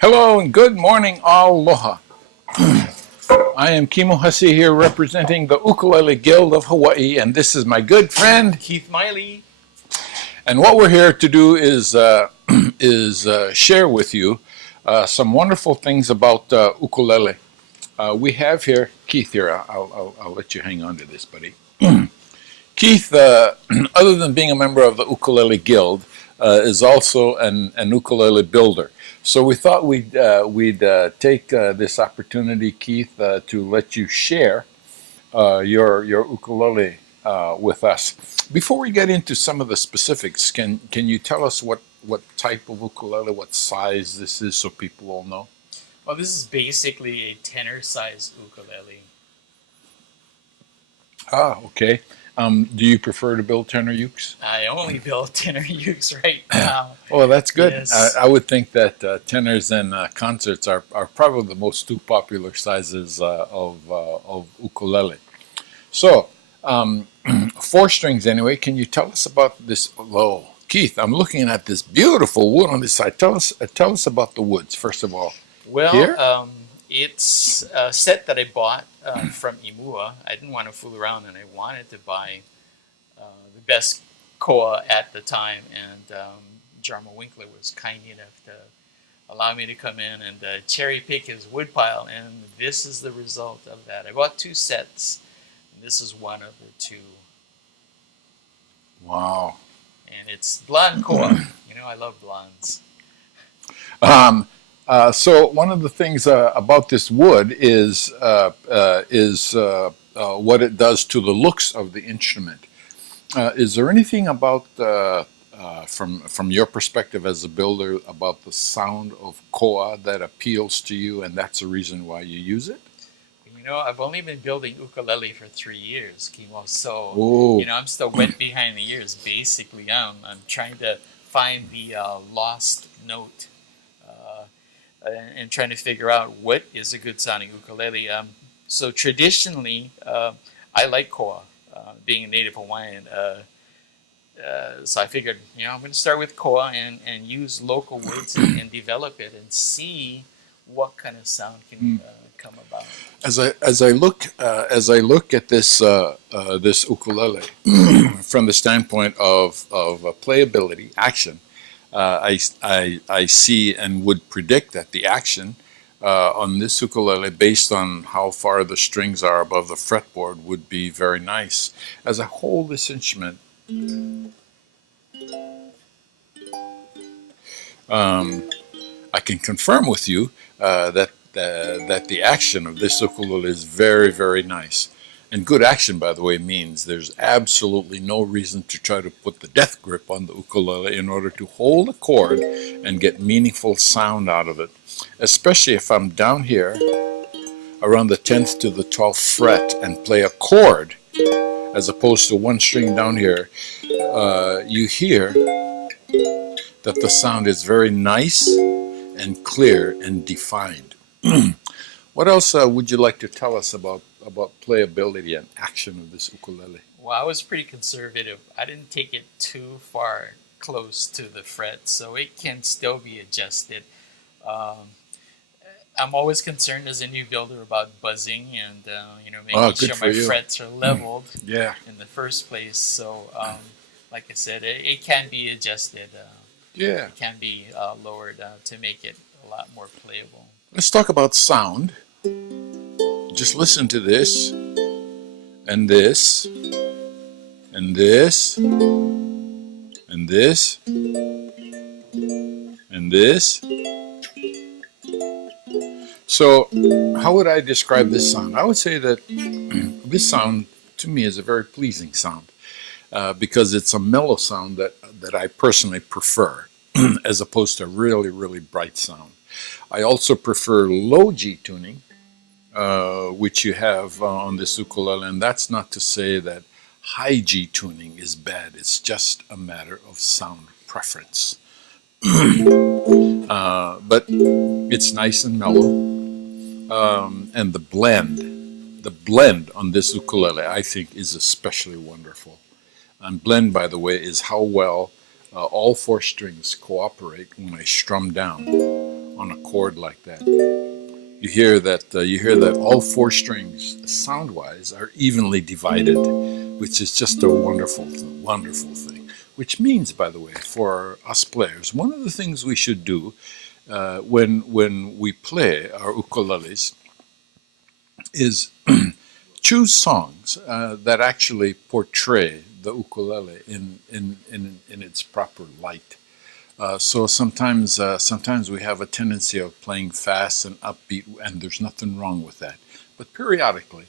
Hello and good morning, aloha. I am Kimo Hasi here representing the Ukulele Guild of Hawaii, and this is my good friend Keith Maile. And what we're here to do is share with you some wonderful things about ukulele. We have here Keith here. I'll let you hang on to this, buddy. Keith, other than being a member of the Ukulele Guild, is also an ukulele builder. So we thought we'd take this opportunity, Keith, to let you share your ukulele with us. Before we get into some of the specifics, can you tell us what type of ukulele, what size this is, so people all know? Well, this is basically a tenor size ukulele. Ah, okay. Do you prefer to build tenor ukes? I only build tenor ukes right now. Oh, that's good. Yes. I would think that tenors and concerts are probably the most two popular sizes of ukulele. So, four strings anyway. Can you tell us about this? Oh, Keith, I'm looking at this beautiful wood on this side. Tell us about the woods first of all. Well, Here? it's a set that I bought from Imua. I didn't want to fool around, and I wanted to buy the best koa at the time. And Jarmo Winkler was kind enough to allow me to come in and cherry pick his wood pile, and this is the result of that. I bought two sets. This is one of the two. Wow. And it's blonde koa. I love blondes. So one of the things about this wood is what it does to the looks of the instrument. Is there anything about from your perspective as a builder about the sound of koa that appeals to you, and that's the reason why you use it? I've only been building ukulele for 3 years, Kimo. So, Ooh. I'm still wet behind the ears. Basically, I'm trying to find the lost note and trying to figure out what is a good sounding ukulele. So traditionally, I like koa, being a native Hawaiian. So I figured, I'm going to start with koa and use local woods and develop it and see what kind of sound can come about. As I look at this this ukulele from the standpoint of playability, action, I see and would predict that the action on this ukulele, based on how far the strings are above the fretboard, would be very nice. As I hold this instrument, I can confirm with you that the action of this ukulele is very, very nice. And good action, by the way, means there's absolutely no reason to try to put the death grip on the ukulele in order to hold a chord and get meaningful sound out of it. Especially if I'm down here around the 10th to the 12th fret and play a chord as opposed to one string down here, you hear that the sound is very nice and clear and defined. What else would you like to tell us about playability and action of this ukulele? Well, I was pretty conservative. I didn't take it too far close to the fret, so it can still be adjusted. I'm always concerned as a new builder about buzzing and making sure my frets are leveled in the first place. So, like I said, it can be adjusted. It can be lowered to make it a lot more playable. Let's talk about sound. Just listen to this, and this, and this, and this, and this. So, how would I describe this sound? I would say that this sound, to me, is a very pleasing sound because it's a mellow sound that I personally prefer as opposed to really, really bright sound. I also prefer low G tuning, which you have on this ukulele, and that's not to say that high G tuning is bad. It's just a matter of sound preference. But it's nice and mellow, and the blend on this ukulele, I think, is especially wonderful. And blend, by the way, is how well all four strings cooperate when I strum down on a chord like that. You hear that all four strings, sound-wise, are evenly divided, which is just a wonderful thing. Which means, by the way, for us players, one of the things we should do when we play our ukuleles is choose songs that actually portray the ukulele in its proper light. So sometimes we have a tendency of playing fast and upbeat, and there's nothing wrong with that. But periodically,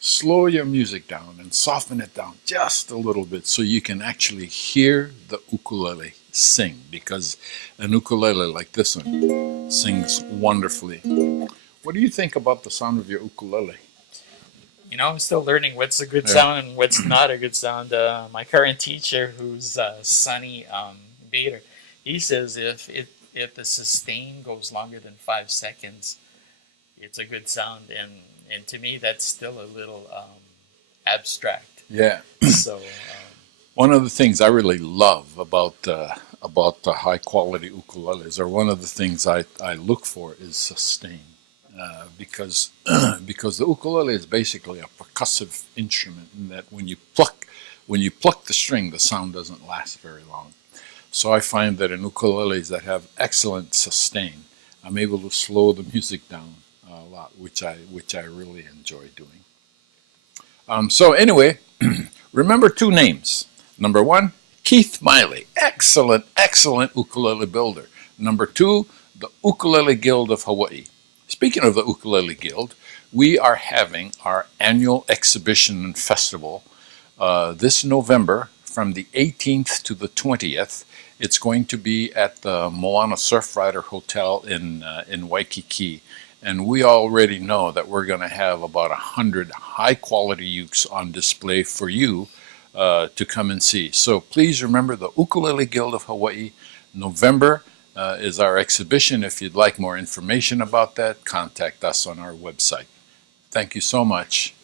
slow your music down and soften it down just a little bit so you can actually hear the ukulele sing, because an ukulele like this one sings wonderfully. What do you think about the sound of your ukulele? You know, I'm still learning what's a good Yeah. sound and what's not a good sound. My current teacher, who's Sonny Bader, he says if the sustain goes longer than 5 seconds, it's a good sound, and to me that's still a little abstract. Yeah. So One of the things I really love about the high quality ukuleles, or one of the things I look for, is sustain, because because the ukulele is basically a percussive instrument, in that when you pluck the string, the sound doesn't last very long. So I find that in ukuleles that have excellent sustain, I'm able to slow the music down a lot, which I really enjoy doing. So anyway, remember two names. Number one, Keith Maile, excellent ukulele builder. Number two, the Ukulele Guild of Hawaii. Speaking of the Ukulele Guild, we are having our annual exhibition and festival this November from the 18th to the 20th. It's going to be at the Moana Surfrider Hotel in Waikiki. And we already know that we're going to have about 100 high-quality ukes on display for you to come and see. So please remember the Ukulele Guild of Hawaii. November is our exhibition. If you'd like more information about that, contact us on our website. Thank you so much.